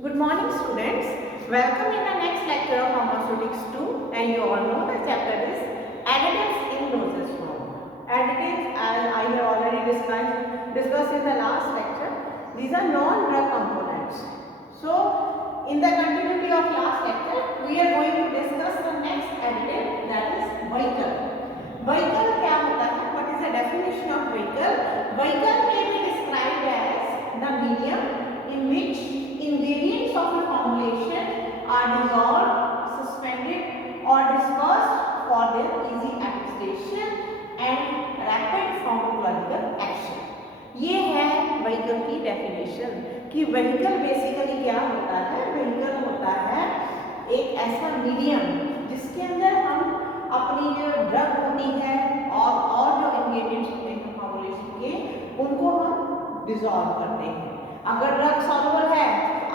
Good morning, students. Welcome in the next lecture of Pharmaceutics 2, and you all know the chapter is additives in dosage form. Additives, as I have already discussed in the last lecture, these are non-drug components. So, in the continuity of last lecture, we are going to discuss the next additive, that is vehicle. Vehicle क्या होता है? What is the definition of vehicle? Vehicle may be described as the medium in which ingredients of a formulation are dissolved, suspended or dispersed for their easy administration and rapid pharmacological action. ये है vehicle की definition कि vehicle basically क्या होता है? vehicle होता है एक ऐसा medium जिसके अंदर हम अपनी जो ड्रग होती है और जो इंग्रेडिएंट्स होते हैं फॉर्मुलेशन के उनको हम डिसॉल्व करते हैं। अगर ड्रग सॉल्युबल है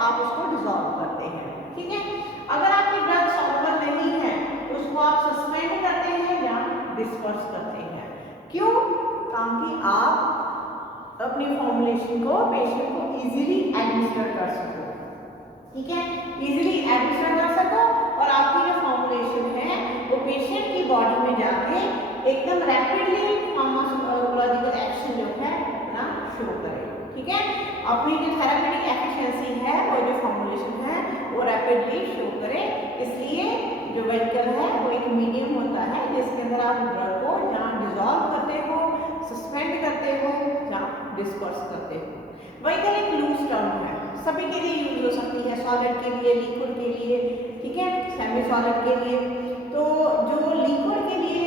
आप उसको डिसॉल्व करते हैं, ठीक है। अगर आपकी ड्रग सॉल्युबल नहीं है उसको आप सस्पेंड करते हैं या डिस्पर्स करते हैं। क्यों? ताकि आप अपनी फॉर्मुलेशन को पेशेंट को इजीली एडमिनिस्टर कर सको, ठीक है, इजीली एडमिनिस्टर कर सको और आपकी जो फॉर्मुलेशन है वो पेशेंट की बॉडी में जाके एकदम रैपिडली फार्माकोलॉजिकल एक्शन जो है ना शो करे, ठीक है। अपनी जो थेरेपेटिक एफिशिएंसी है वो जो फॉर्मुलेशन है वो रैपिडली शो करे। इसलिए जो वेहिकल है वो एक मीडियम होता है जिसके अंदर आप ड्रग को जहाँ डिसॉल्व करते हो, सस्पेंड करते हो, जहाँ डिस्पर्स करते हो। वेहिकल एक लूज टर्म है, सभी के लिए यूज हो सकती है, सॉलिड के लिए, लिक्विड के लिए, ठीक है, सेमी सॉलिड के लिए। तो जो लिक्विड के लिए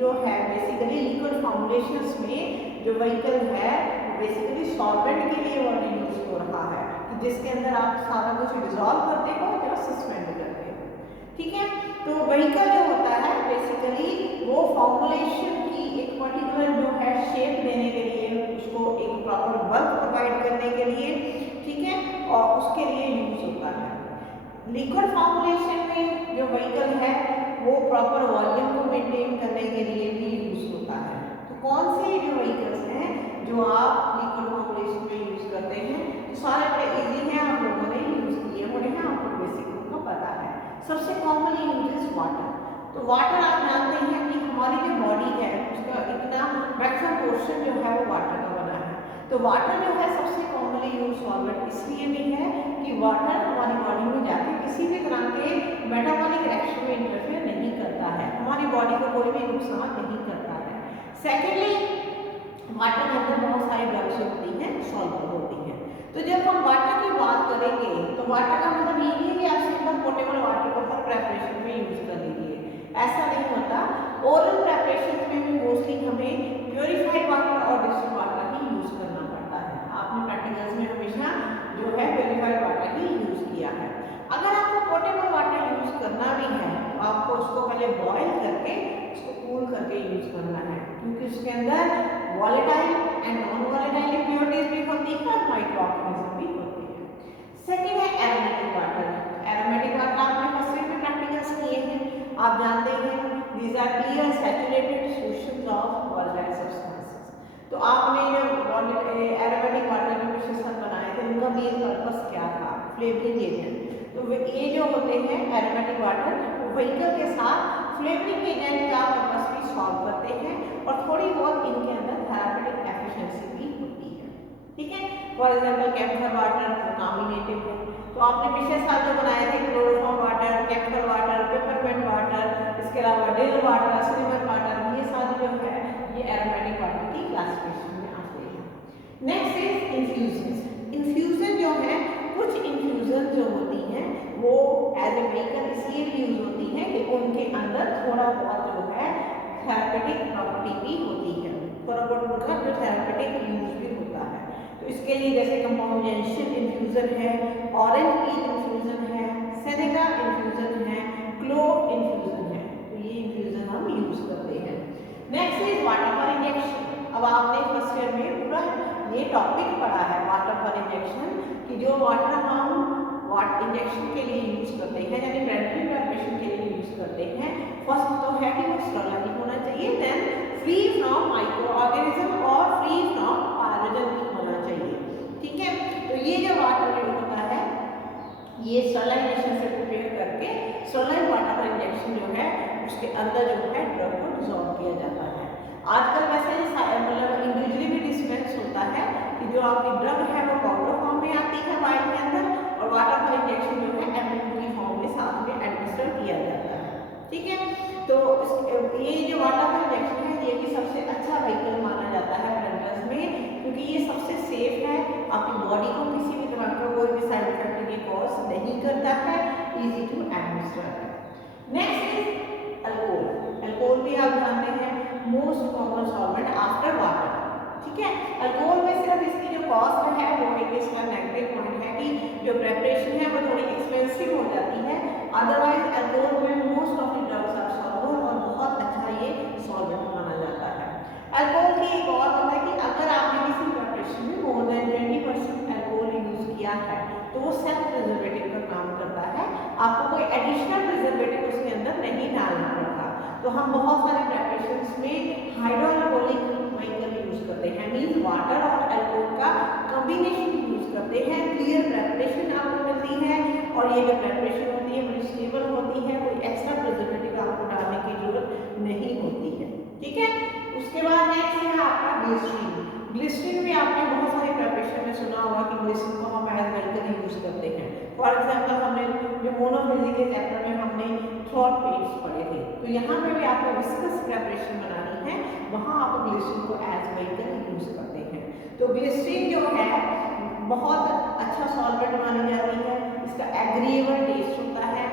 जो है बेसिकली लिक्विड फॉर्मुलेशंस में जो वेहिकल है बेसिकली सॉल्वेंट के लिए वर्ड यूज हो रहा है कि जिसके अंदर आप सारा कुछ डिसॉल्व करते हो या सस्पेंड करते हो, ठीक है। तो वेहिकल जो होता है बेसिकली वो फॉर्मुलेशन की एक पर्टिकुलर जो है शेप देने के लिए, उसको एक प्रॉपर वर्क प्रोवाइड करने के लिए, ठीक है, और उसके लिए यूज होता है। लिक्विड फॉर्मुलेशन में जो वेहिकल है वो प्रॉपर वॉल्यूम को मेंटेन करने के लिए भी यूज होता है। तो कौन से जो व्हीकल्स हैं जो आप लिक्विड फॉर्मुलेशन में यूज करते हैं, तो सारे बड़े इजी हैं, आप लोगों ने यूज किए हुए हैं, आपको बेसिक उनका पता है। सबसे कॉमनली यूज इज वाटर। तो वाटर आप जानते हैं कि हमारी जो बॉडी है उसका इतना मैक्सिमम पोर्शन जो है वो वाटर का बना है। तो वाटर जो है सबसे कॉमनली यूज सॉल्वेंट इसलिए भी है कि वाटर हमारी बॉडी में जाके किसी भी तरह के मेटाबॉलिक रिएक्शन में इंटरफेयर नहीं करता है, हमारी बॉडी को कोई भी नुकसान नहीं करता है। सेकेंडली वाटर के अंदर बहुत सारी ड्रग्स होती हैं, सॉल्युबल होती हैं। तो जब हम वाटर की बात करेंगे तो वाटर का मतलब ये नहीं है कि आप सिंपल पोर्टेबल वाटर को हर प्रेपरेशन में यूज कर लीजिए, ऐसा नहीं होता। ओरल प्रेपरेशन में भी मोस्टली हमें प्योरीफाइड वाटर और डिस्टिल्ड वाटर ही यूज करना पड़ता है। आपने प्रैक्टिकल्स में हमेशा जो है प्योरीफाइड वाटर ही यूज किया है। अगर आपको पोर्टेबल वाटर यूज करना भी है तो आपको उसको पहले बॉयल करके उसको कूल करके यूज करना है, क्योंकि उसके अंदर volatile and non volatile impurities भी होती है और माइक्रो ऑर्गेनिज्म भी होते हैं। सेकेंड है एरोमेटिक वाटर। एरोमेटिक वाटर आपने फर्स्ट ईयर में प्रैक्टिकल्स किए हैं, आप जानते हैं these are clear saturated solutions of volatile substances. तो आपने जब एरोमेटिक वाटर के मिश्रण बनाए थे उनका मेन पर्पस क्या था? Flavouring agent. तो ये जो होते हैं एरोमेटिक वाटर वेहिकल के साथ फ्लेवरिंग एजेंट का पर्पस भी सॉल्व करते हैं और थोड़ी बहुत इनके अंदर थेरेपेटिक एफिशिएंसी भी होती है, ठीक है। For example camphor water combinative है, तो आपने पिछले साल जो बनाए थे chloroform water, camphor water, peppermint water, इसके अलावा डिल वाटर, सिनेमन वाटर, ये सारे जो है ये एरोमेटिक वाटर की क्लासिफिकेशन में आते हैं। Next is infusion. इन्फ्यूजन जो है कुछ इन्फ्यूजन जो होती हैं वो एज ए वेहिकल इसलिए भी यूज होती है कि उनके अंदर थोड़ा बहुत जो है थेरेपेटिक प्रॉपर्टी भी होती है, थोड़ा बहुत उनका जो थेरेपेटिक यूज भी होता है। तो इसके लिए जैसे कंपाउंड जेंशियल इन्फ्यूजन है, ऑरेंज पील इन्फ्यूजन है, सेनेगा इन्फ्यूजन है, क्लोव इन्फ्यूजन है, तो ये इन्फ्यूजन हम यूज करते हैं। Next is water for injection. अब आपने फर्स्ट ईयर में पूरा ये टॉपिक पढ़ा है वाटर फॉर इंजेक्शन कि जो वाटर हम इंजेक्शन के लिए यूज करते हैं यानी मेडिकल प्रिपरेशन के लिए यूज करते हैं। फर्स्ट तो है कि वो स्टरलाइट होना चाहिए, then free from micro organism और फ्री फ्रॉम पैथोजन होना चाहिए, ठीक है। तो ये जो वाटर होता है अंदर जो है ड्रग को डिजॉल्व किया जाता है। आजकल वैसे मतलब इंडिविजुअली भी डिस्पेंस होता है कि जो आपकी ड्रग है वो पाउडर फॉर्म में आती है वाइल के अंदर, और वाटर फॉल इंजेक्शन जो है एम्पुल फॉर्म में साथ में एडमिनिस्टर किया जाता है। ठीक है, तो ये जो वाटर फॉल इंजेक्शन है ये भी सबसे अच्छा व्हीकल माना जाता है प्रेगनेंसी में, क्योंकि ये सबसे सेफ है, आपकी बॉडी को किसी भी तरह का कोई भी साइड इफेक्ट की कॉज नहीं करता है, इजी टू एडमिनिस्टर है। Next is alcohol. अल्कोहल भी आप जानते हैं most common solvent after water. ठीक है, अल्कोहल में सिर्फ इसकी जो कॉस्ट है वो एक इसका नेगेटिव पॉइंट है कि जो प्रेपरेशन है वो थोड़ी एक्सपेंसिव हो जाती है, अदरवाइज अल्कोहल में most of the drugs are solvent और बहुत अच्छा ये सॉल्वेंट माना जाता है। अल्कोहल की एक और बात है कि अगर आपने किसी प्रिपरेशन में मोर देन 20% अल्कोहल यूज किया है तो वो सेल्फ प्रिजर्वेटिव का काम करता है, आपको कोई एडिशनल प्रिजर्वेटिव उसके अंदर नहीं डालना पड़ता। तो हम बहुत सारे प्रिपरेशंस में हाइड्रोअल्कोहलिक व्हीकल यूज करते हैं, मींस वाटर और अल्कोहल का कॉम्बिनेशन यूज करते हैं। क्लियर प्रिपरेशन आपको मिलती है और ये जो प्रिपरेशन होती है बड़ी स्टेबल होती है, कोई एक्स्ट्रा प्रिजर्वेटिव आपको डालने की जरूरत नहीं होती है। ठीक है, उसके बाद नेक्स्ट है आपका ग्लिसरीन। ग्लिसरीन में आपने बहुत सारे प्रिपरेशन में सुना होगा कि ग्लिसरीन को हम एज व्हीकल यूज करते हैं। फॉर एग्जांपल हमने जो मोनोफिजिक के चैप्टर में हमने थ्रॉट पेस्ट पढ़े थे, तो यहाँ पे भी आपको विस्कस प्रिपरेशन बनानी है, वहाँ आप ग्लिसरीन को एज व्हीकल यूज करते हैं। तो ग्लिसरीन जो है बहुत अच्छा सॉल्वेंट मानी जाती है, इसका एग्रीएबल टेस्ट होता है।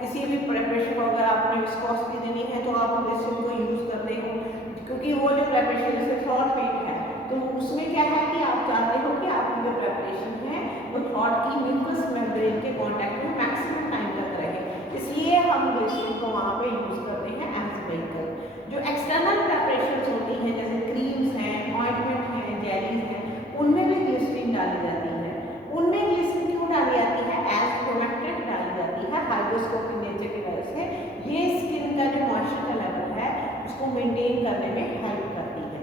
किसी भी प्रिपरेशन को अगर आपने विस्कोसिटी देनी है तो आप ग्लिसरीन को यूज करते हो, क्योंकि वो जो प्रिपरेशन जैसे थ्रॉट पेस्ट है तो उसमें क्या है कि आप चाहते हो कि आपकी जो प्रिपरेशन है वो थ्रॉट की म्यूकस मेम्ब्रेन के कांटेक्ट में मैक्सिमम टाइम तक रहे, इसलिए हम ग्लिसरीन को वहाँ पे यूज करते हैं एज व्हीकल। जो एक्सटर्नल प्रिपरेशंस होती हैं जैसे क्रीम्स हैं, ऑइंटमेंट हैं, जेलीज हैं, उनमें भी ग्लिसरीन डाली जाती है। उनमें ग्लिसरीन क्यों डाली जाती है? एज प्रोटेक्टेंट डाली जाती है हाइड्रोस्कोपिक नेचर की वजह से। ये स्किन का जो मॉइस्चर का लेवल है उसको मेंटेन करने में हेल्प करती है।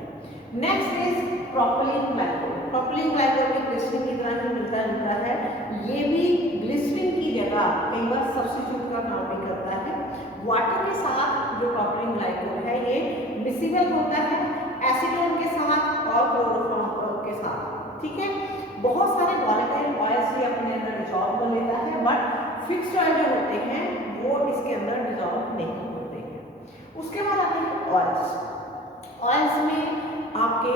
Next is propylene glycol. Propylene glycol भी ग्लिसरीन की तरह ही मिलता जुलता है, ये भी ग्लिसरीन की जगह कई बार सब्स्टिट्यूट का काम भी करता है। वाटर के साथ जो प्रोपिलीन ग्लाइकोल है ये मिसिबल होता है एसीटोन के साथ और क्लोरोफॉर्म के साथ। ठीक है, बहुत सारे वॉलेटाइल ऑयल्स भी अपने अंदर डिसॉल्व कर लेता है, बट फिक्स्ड ऑयल जो होते हैं वो इसके अंदर डिसॉल्व नहीं होते हैं। उसके बाद आते हैं ऑयल्स। ऑयल्स में आपके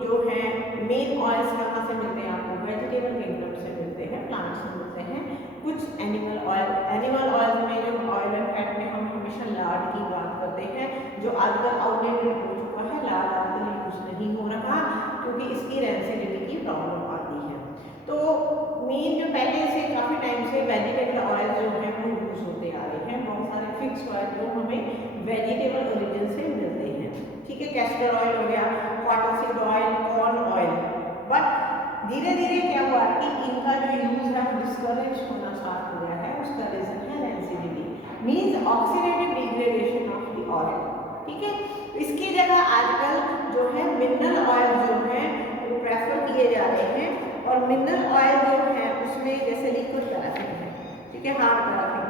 जो है मेन ऑयल्स कहाँ से मिलते हैं? आपको वेजिटेबल किंगडम से मिलते हैं, प्लांट से मिलते हैं। कुछ एनिमल ऑयल, एनिमल ऑयल में जो ऑयल एंड फैट में हम हमेशा लार्ड की बात करते हैं, जो आजकल आउटडेटेड हो चुका है, लार्ड आजकल यूज नहीं हो रहा क्योंकि इसकी रेंसिडिटी की प्रॉब्लम आती है। तो मेन जो पहले से काफ़ी टाइम से वेजिटेबल ऑयल जो है वो यूज होते आ रहे हैं, बहुत सारे फिक्स ऑयल जो हमें वेजिटेबल ओरिजिन से मिलते हैं। ठीक है, कैस्टर ऑयल हो गया, cottonseed oil, corn oil, but धीरे धीरे क्या हुआ कि इनका जो यूज है डिस्करेज होना स्टार्ट हो गया है। उसका रीजन है rancidity, means oxidative degradation of the oil. ठीक है, इसकी जगह आजकल जो है मिनरल ऑयल जो है वो प्रेफर किए जा रहे हैं, और मिनरल ऑयल जो है उसमें जैसे लिक्विड पैराफिन है, ठीक है, हार्ड पैराफिन,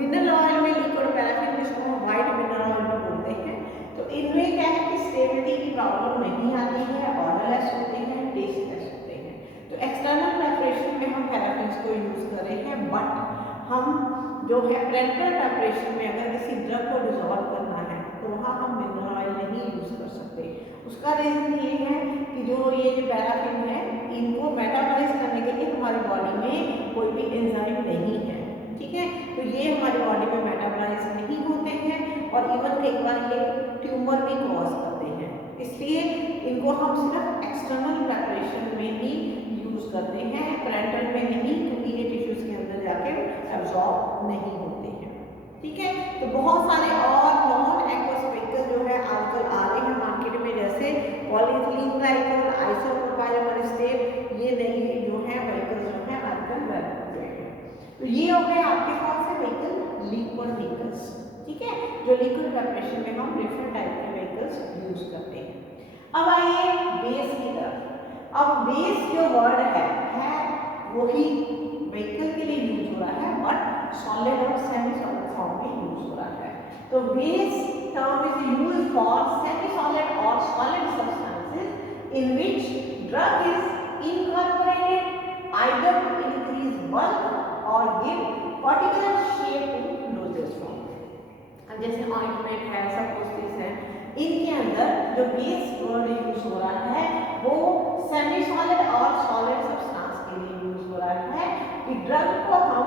मिनरल ऑयल में लिक्विड पैराफिन जिसको हम व्हाइट मिनरल ऑयल भी बोलते हैं। तो इनमें क्या है कि स्टेबिलिटी की प्रॉब्लम नहीं आती है, ऑर्डरलेस होते हैं, टेस्टलेस होते हैं। तो एक्सटर्नल प्रिपरेशन में हम पैराफिन्स को यूज कर रहे हैं, बट हम जो है पेरेंटल प्रिपरेशन में अगर किसी ड्रग को डिसॉल्व करना है तो वहाँ हम मिनरल ऑयल नहीं यूज कर सकते। उसका रीजन ये है कि जो पैराफिन है इनको मेटाबॉलाइज करने के लिए हमारी बॉडी में कोई भी एंजाइम नहीं है। ठीक है, तो ये हमारी बॉडी में मेटाबॉलाइज नहीं होते हैं और इवन कई बार ये ट्यूमर भी कॉज करते हैं, इसलिए इनको हम सिर्फ एक्सटर्नल प्रिपरेशन में ही यूज करते हैं, पेरेंटल में नहीं, क्योंकि ये टिश्यूज के अंदर जाके एब्जॉर्ब नहीं होते हैं। ठीक है, तो बहुत सारे और नॉन एक्वस व्हीकल जो है आजकल आ रहे हैं मार्केट में, जैसे पॉलीइथिलीन ग्लाइकोल, आइसोप्रोपाइल, ये नई जो है व्हीकल जो है आजकल डेवलप हुए हैं। तो ये हो गए आपके कौन से व्हीकल? Liquid vehicles. ठीक है, जो लिक्विड प्रिपरेशन में हम डिफरेंट टाइप के व्हीकल्स यूज करते हैं। अब आइए बेस की तरफ। अब बेस जो वर्ड है वही व्हीकल के लिए यूज हो रहा है, बट सॉलिड और सेमी सॉलिड फॉर्म में यूज हो रहा है। तो base term is used for semi-solid or solid substances in which drug is incorporated either to increase bulk or give particular shape to dosage form. अब जैसे ointment है, सपोस्टिस है, इनके अंदर जो बेस वर्ड यूज हो रहा है वो सेमी सॉलिड और सॉलिड सब्सटेंस के लिए यूज हो रहा है कि ड्रग को हम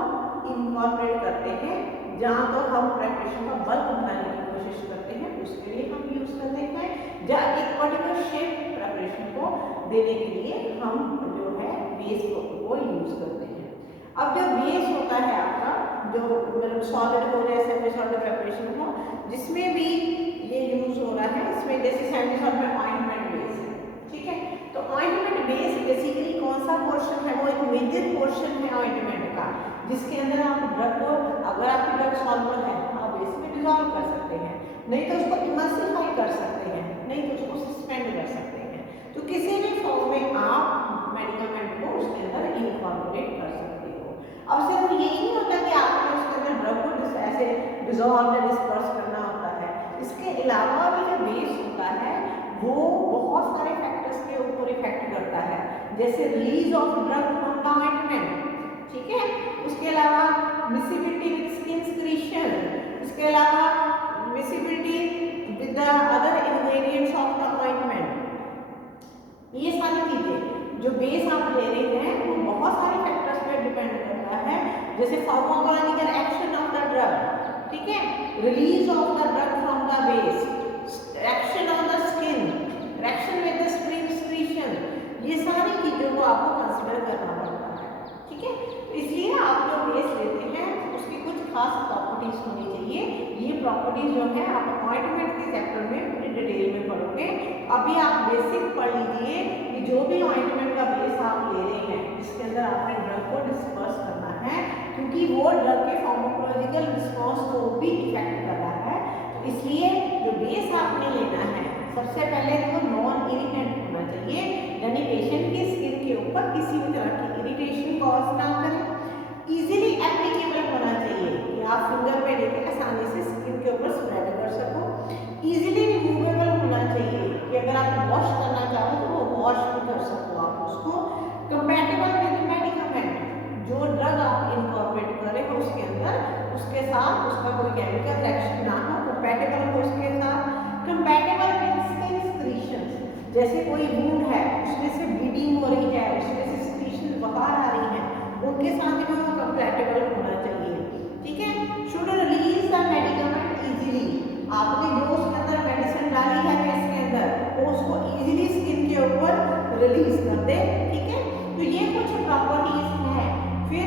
इनकॉर्पोरेट करते हैं जहाँ तो हम प्रेपरेशन का बल्क बनाने की कोशिश करते हैं, उसके लिए हम यूज करते हैं, या एक पर्टिकुलर शेप प्रेपरेशन को देने के लिए हम जो है बेस को यूज करते हैं। अब जो बेस होता है आपका, जो मतलब सॉलिड हो या सेमी सॉलिड प्रेपरेशन हो, जिसमें भी ये यूज हो रहा है, इसमें जैसे सेमी सॉलिड में ऑइंटमेंट बेस है, ठीक है। तो ऑइंटमेंट बेस बेसिकली कौन सा पोर्शन है, वो एक मेजर पोर्शन है ऑइंटमेंट का, जिसके अंदर आप ड्रग को, अगर आपकी ड्रग सॉल्युबल है आप बेस में डिसॉल्व कर सकते हैं, नहीं तो उसको इमल्सिफाई कर सकते हैं, नहीं तो उसको सस्पेंड कर सकते हैं। तो किसी भी फॉर्म में आप मेडिकमेंट को उसके अंदर इनकॉर्पोरेट कर सकते हो। अब सिर्फ यही नहीं होता कि आपने उसके अंदर ड्रग को ऐसे डिसॉल्व या डिस्पर्स करना होता है, इसके अलावा भी जो बेस होता है वो बहुत सारे फैक्टर्स के ऊपर इफेक्ट करता है, जैसे release of drug from the ointment, ठीक है। उसके अलावा मिसिबिलिटी विद स्किन सिक्रीशन, इसके अलावा miscibility with the other ingredients of the ointment. ये सारी चीजें जो बेस आप ले रहे हैं वो बहुत सारे फैक्टर्स पे डिपेंड करता है, जैसे pharmacological action of the drug, ठीक है, release of the drug from the base, action on the skin, reaction with the skin secretion, ये सारी चीजों को आपको कंसीडर करना पड़ता है, ठीक है। तो इसलिए आप जो बेस लेते हैं उसकी कुछ खास प्रॉपर्टीज होनी चाहिए। ये प्रॉपर्टीज जो है आप ऑइंटमेंट के चैप्टर में पूरी डिटेल में पढ़ोगे। अभी आप बेसिक पढ़ लीजिए कि जो भी ऑइंटमेंट का बेस आप ले रहे हैं, जिसके अंदर आपने ड्रग को डिस्पर्स करना है, क्योंकि वो ड्रग के फार्माकोलॉजिकल रिस्पॉन्स को भी इफेक्ट कर रहा है, तो इसलिए जो बेस आपने लेना है सबसे पहले तो नॉन इरिटेंट होना चाहिए, यानी पेशेंट की स्किन के ऊपर किसी भी तरह की इरिटेशन कॉज ना करे, इजीली एप्लीकेबल होना चाहिए कि आप फिंगर पे लेके आसानी से स्किन के ऊपर स्प्रेड कर सको, इजीली रिमूवेबल होना चाहिए कि अगर आप वॉश करना चाहो तो वो वॉश भी कर सको आप उसको, कंपैटिबल विद मेडिकमेंट, जो ड्रग आप इनकॉर्पोरेट कर रहे हो उसके अंदर उसके साथ उसका कोई केमिकल रिएक्शन ना हो, कंपैटिबल हो उसके साथ, कंपैटिबल विद स्किन सिक्रीशंस, जैसे कोई वुंड है उसमें से ब्लीडिंग हो रही है, उसमें से सिक्रीशन बाहर आ रही है, उनके साथ भी वो कंपैटिबल होना चाहिए, ठीक है। Should release the medicament easily, आपने जो उसके अंदर मेडिसिन डाली है फेस के अंदर वो उसको इजीली स्किन के ऊपर रिलीज कर दे, ठीक है। तो ये कुछ प्रॉपर्टीज हैं। फिर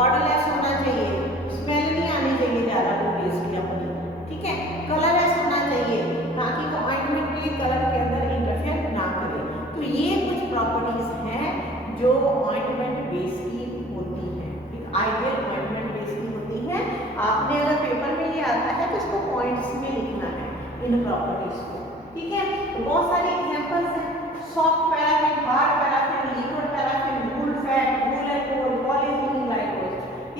ऑर्डरलेस होना चाहिए, स्मेल नहीं आनी चाहिए ज़्यादा बेस की अपनी, ठीक है। कलरलेस होना चाहिए ताकि वो ऑइंटमेंट के कलर के अंदर इंटरफेयर ना करे। तो ये कुछ प्रॉपर्टीज हैं जो ऑइंटमेंट बेस की होती है, एक आइडियल ऑइंटमेंट बेस की होती है। आपने अगर पेपर में ये आता है तो इसको पॉइंट्स में लिखना है इन प्रॉपर्टीज को, ठीक है। तो बहुत सारे एग्जांपल्स हैं, soft paraffin, hard paraffin, liquid paraffin, wool fat, wool alcohol, polyethylene glycol,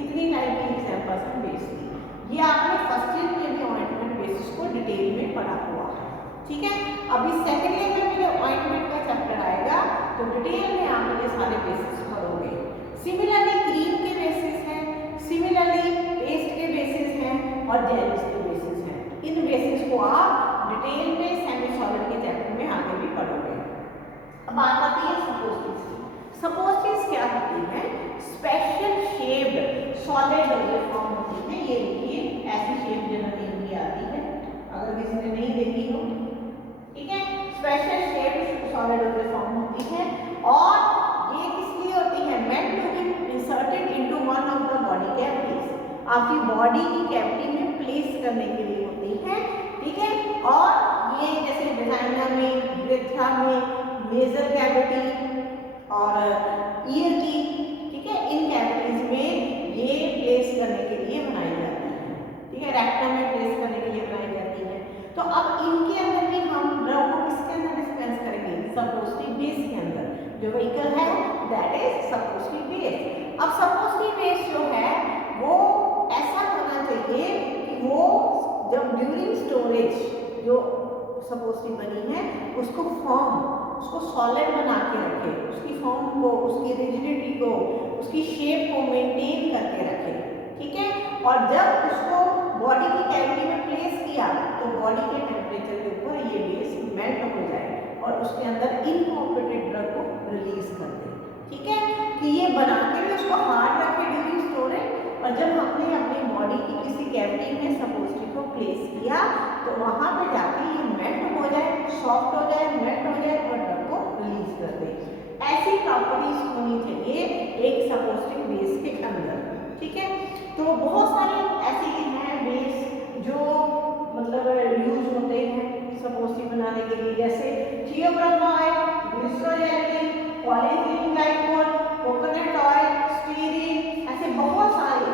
इतनी टाइप की एग्जांपल्स हैं बेस की। ये आपने फर्स्ट ईयर में भी ऑइंटमेंट बेसिस को डिटेल में पढ़ा हुआ है, ठीक है। अभी सेकंड ईयर में भी ऑइंटमेंट का चैप्टर आएगा तो डिटेल में आप ये सारे बेसिस पढ़ोगे। सिमिलरली क्रीम के बेसिस हैं, सिमिलरली पेस्ट के बेसिस हैं और जेल्स के बेसिस हैं। इन बेसिस को आप डिटेल में सेमी सॉलिड के चैप्टर में आगे भी पढ़ोगे। अब बात आती है सपोस्टिस की। सपोस्टिस क्या होती है? स्पेशल शेप्ड सॉलिड फॉर्म होती है। ये देखिए ऐसी शेप जनरली इनकी आती है, अगर किसी ने नहीं देखी हो, ठीक है। स्पेशल शेप्ड सॉलिड फॉर्म होती है और ये किस लिए होती है? Meant to be inserted into one of the body cavities, आपकी बॉडी की कैविटी में प्लेस करने के लिए होती है, ठीक है। और ये जैसे वजाइना में, यूरेथ्रा में, नेजल कैविटी और ईयर की, ठीक है, इन कैविटीज में ये प्लेस करने के लिए बनाई जाती है, ठीक है। रेक्टम में प्लेस करने के लिए बनाई जाती है। तो अब इनके अंदर भी हम ड्रग को किसके अंदर डिस्पेंस करेंगे? सपोस्टिव बेस के अंदर। जो व्हीकल है दैट इज सपोस्टिव बेस। अब सपोस्टिव बेस जो है वो ऐसा होना चाहिए कि वो जब ड्यूरिंग स्टोरेज जो सपोज बनी है उसको सॉलिड बना के रखे, उसकी फॉर्म को, उसकी रिजिडिटी को, उसकी शेप को मेंटेन करके रखे, ठीक है। और जब उसको बॉडी की कैविटी में प्लेस किया तो बॉडी के टेम्परेचर के ऊपर ये बेस मेल्ट हो जाए और उसके अंदर इनकॉर्पोरेटेड ड्रग को रिलीज कर दे, ठीक है। कि ये बना के भी उसको हार्ड रखे ड्यूरिंग स्टोरेज, और जब हमने अपनी बॉडी की किसी कैविटी में सपोजिटरी को प्लेस किया तो वहाँ पे जाके ये मेल्ट हो जाए, सॉफ्ट हो जाए, मेल्ट हो जाए और ड्रग को रिलीज कर दे। ऐसी प्रॉपर्टीज होनी चाहिए एक सपोजिटरी बेस के अंदर, ठीक है। तो बहुत सारे ऐसे हैं बेस जो मतलब यूज होते हैं सपोजिटरी बनाने के लिए, जैसे थियोब्रोमाइड, glycerol, पॉलीइथीलीन glycol, coconut oil, styrene, ऐसे बहुत सारे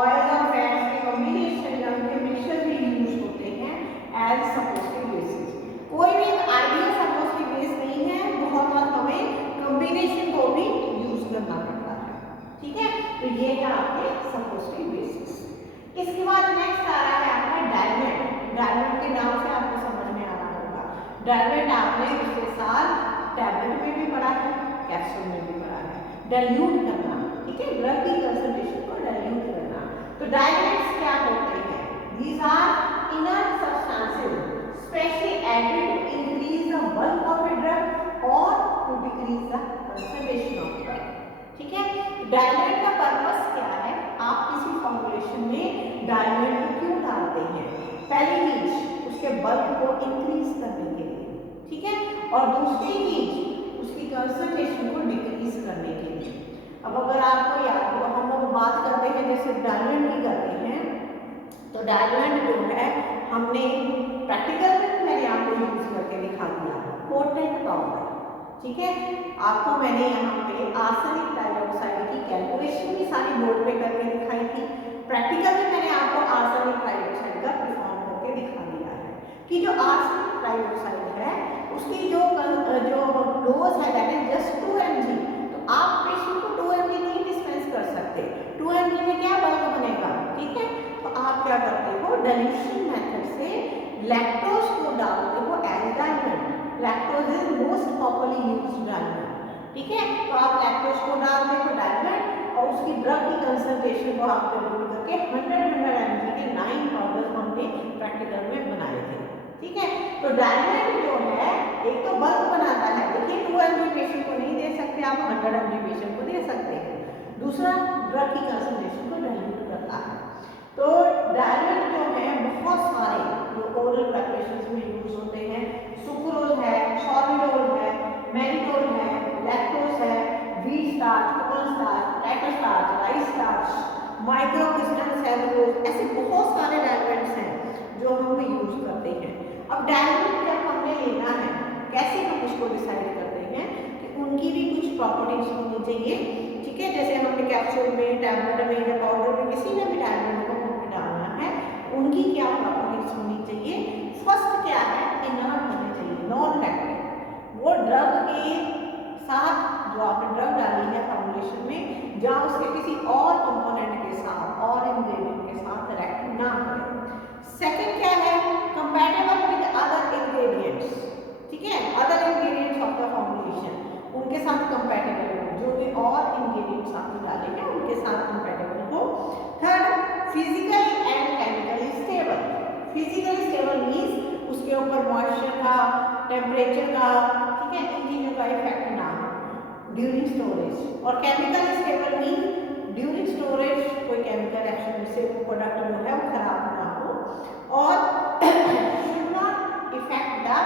ऑयल और फैट्स के कॉम्बिनेशन या उनके मिक्सचर भी यूज होते हैं एज सपोजिटरी बेसिस। कोई भी आइडियल सपोजिटरी बेस नहीं है, बहुत बार हमें कॉम्बिनेशन को भी यूज करना पड़ता है, ठीक है। तो ये है आपके सपोजिटरी बेसिस। इसके बाद नेक्स्ट आ रहा है आपका डाइल्यूएंट। डाइल्यूएंट के नाम से आपको समझ में आ रहा होगा, डाइल्यूएंट आपने पिछले साल टैबलेट में भी पढ़ा है, कैप्सूल में भी पढ़ा है। डाइल्यूट करना, ठीक है, ड्रग की कंसंट्रेशन को डाइल्यूट करना। तो डाइल्यूएंट्स क्या होते हैं? These are inert substances specially added to increase the bulk of a drug और to decrease the concentration of drug, ठीक है। डाइल्यूएंट का पर्पस क्या है? आप किसी फॉर्मुलेशन में डाइल्यूएंट को क्यों डालते हैं? पहली चीज उसके बल्क को इंक्रीज करने के लिए, ठीक है, और दूसरी चीज उसकी कंसंट्रेशन को डिक्रीज करने के लिए। अब अगर आपको याद हो, हम लोग बात करते हैं जैसे डाइल्यूएंट की करते हैं, तो डाइल्यूएंट जो है हमने प्रैक्टिकल में मैंने आपको यूज करके दिखा दिया, पोटेंट पाउडर, ठीक है। आपको मैंने यहाँ पे आर्सेनिक ट्राइऑक्साइड की कैलकुलेशन भी सारी बोर्ड पे करके दिखाई थी। प्रैक्टिकल में मैंने आपको आर्सेनिक ट्राइऑक्साइड का परफॉर्म करके दिखा दिया है कि जो आर्सेनिक ट्राइऑक्साइड है उसकी जो डोज है दैट इज जस्ट 2 mg। तो आप पेशेंट को 2 mg नहीं डिस्पेंस कर सकते, 2 mg में क्या बल्क बनेगा, ठीक है। तो आप क्या करते हो, डाइल्यूशन मेथड से लैक्टोज को डालते हो as diluent. Lactose is most popularly used diluent, ठीक है। तो आप लैक्टोज को डाल दे डाइल्यूएंट और उसकी ड्रग की कंसंट्रेशन को आप कैलकुलेट करके 100 mg के 9 पाउडर हमने प्रैक्टिकल में बनाए थे, ठीक है। तो डाइल्यूएंट जो है एक तो बल्क बनाता है, देखिए 2 mg पेशेंट को नहीं दे सकते आप, 100 mg पेशेंट को दे सकते हैं। दूसरा ड्रग की कंसंट्रेशन को डाइल्यूट करता है। तो डाइल्यूएंट जो है बहुत सारे जो ओरल प्रिपरेशंस में यूज होते हैं, सुक्रोज है, सॉर्बिटोल है, मैनिटोल है, लैक्टोज है, wheat starch, coconut starch, tattoo starch, rice starch, microcrystal cellulose, ऐसे बहुत सारे डाइल्यूएंट्स हैं जो हम यूज करते हैं। अब डाइल्यूएंट जब हमने लेना है, कैसे हम उसको डिसाइड करते हैं कि उनकी भी कुछ प्रॉपर्टीज होनी चाहिए, ठीक है। जैसे हमने कैप्सूल में, टैबलेट में या पाउडर में किसी में भी डाइल्यूएंट को हमें डालना है, उनकी क्या प्रॉपर्टीज होनी चाहिए? फर्स्ट क्या है, इनर्ट होने चाहिए, नॉन लैक्टिक। वो ड्रग के साथ जो आपने ड्रग डाली है फॉर्मुलेशन में, जहाँ उसके किसी और कंपोनेंट के साथ और इंग्रेडिएंट के साथ रिएक्ट ना करे। सेकंड क्या है, कंपैटिबल विद अदर इंग्रेडिएंट्स, ठीक है, other ingredients of the formulation, उनके साथ कंपैटिबल हो, जो भी और इंग्रेडिएंट्स आपने डाले हैं उनके साथ कंपैटिबल हो। Third, physically and chemically stable. Physically stable means उसके ऊपर मॉइस्चर का, टेम्परेचर का, ठीक है, इन चीजों का इफेक्ट ना हो ड्यूरिंग स्टोरेज। और chemical stable mean during storage कोई केमिकल एक्शन से प्रोडक्ट जो है वो खराब ना हो और should not effect the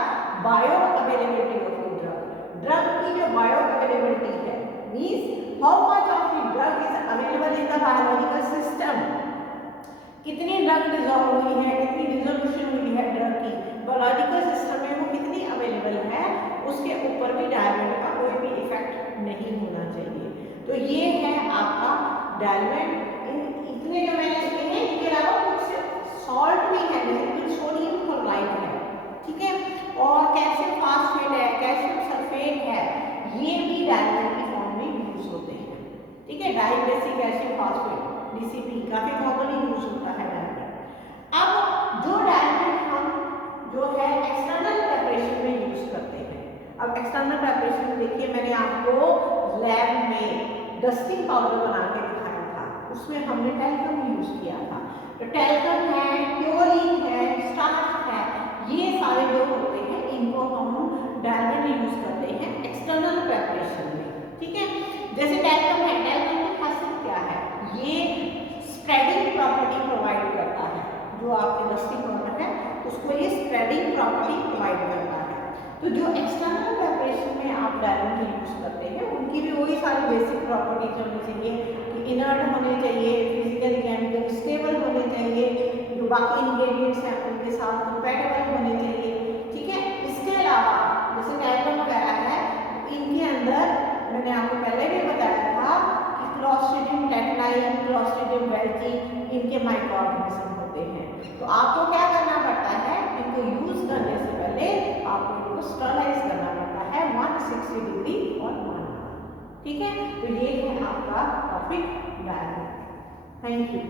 bio availability of the drug. Drug की जो बायो अवेलेबिलिटी है means how much of the drug is available in the biological system, कितनी ड्रग डिजॉल्व हुई है, कितनी डिसोल्यूशन हुई है ड्रग की बायोलॉजिकल सिस्टम में, वो कितनी अवेलेबल है, उसके ऊपर भी डाइल्यूएंट का कोई भी इफेक्ट नहीं होना चाहिए। तो ये है आपका डाइल्यूएंट। इतने जो मैंने इसके हैं, इनके अलावा कुछ सॉल्ट भी है, जैसे कुछ सोडियम क्लोराइड है, ठीक है, और कैल्शियम फास्फेट है, कैल्शियम सल्फेट है, ये भी डाइल्यूएंट की फॉर्म में यूज होते हैं, ठीक है। डाइबेसिक कैल्शियम फास्फेट DCP काफी कॉमनली यूज होता है डाइल्यूएंट। अब जो अब एक्सटर्नल प्रेपरेशन देखिए, मैंने आपको लैब में डस्टिंग पाउडर बना के दिखाया था, उसमें हमने टैल्कम यूज किया था। तो टैल्कम है, क्लोरीन है, स्टार्च है, ये सारे जो होते हैं इनको हम डायरेक्ट यूज करते हैं एक्सटर्नल प्रेपरेशन में, ठीक है। जैसे टैल्कम है, टैल्कम की खासियत क्या है, ये स्प्रेडिंग प्रॉपर्टी प्रोवाइड करता है। जो आपके डस्टिंग पाउडर है उसको ये स्प्रेडिंग प्रॉपर्टी प्रोवाइड करता है। तो जो एक्सटर्नल प्रेपरेशन में आप डायरेक्टली यूज करते हैं उनकी भी वही सारी बेसिक प्रॉपर्टीज होनी चाहिए कि इनर्ट होने चाहिए, फिजिकली केमिकल स्टेबल होने चाहिए, जो बाकी इंग्रेडिएंट्स हैं उनके साथ कंपैटिबल होने चाहिए, ठीक है। इसके अलावा जैसे टैल्कम वगैरह है, इनके अंदर मैंने आपको पहले भी बताया था कि क्लॉस्ट्रिडियम टेट्राइड, क्लॉस्ट्रिडियम वेल्ची, इनके माइक्रो ऑर्गेनिज्म होते हैं। तो आपको क्या करना पड़ता है, इनको यूज करने से पहले आपको इनको स्टरलाइज करना पड़ता है 160 डिग्री और 1 आवर, ठीक है। तो ये है आपका टॉपिक डायरेक्ट। Thank you.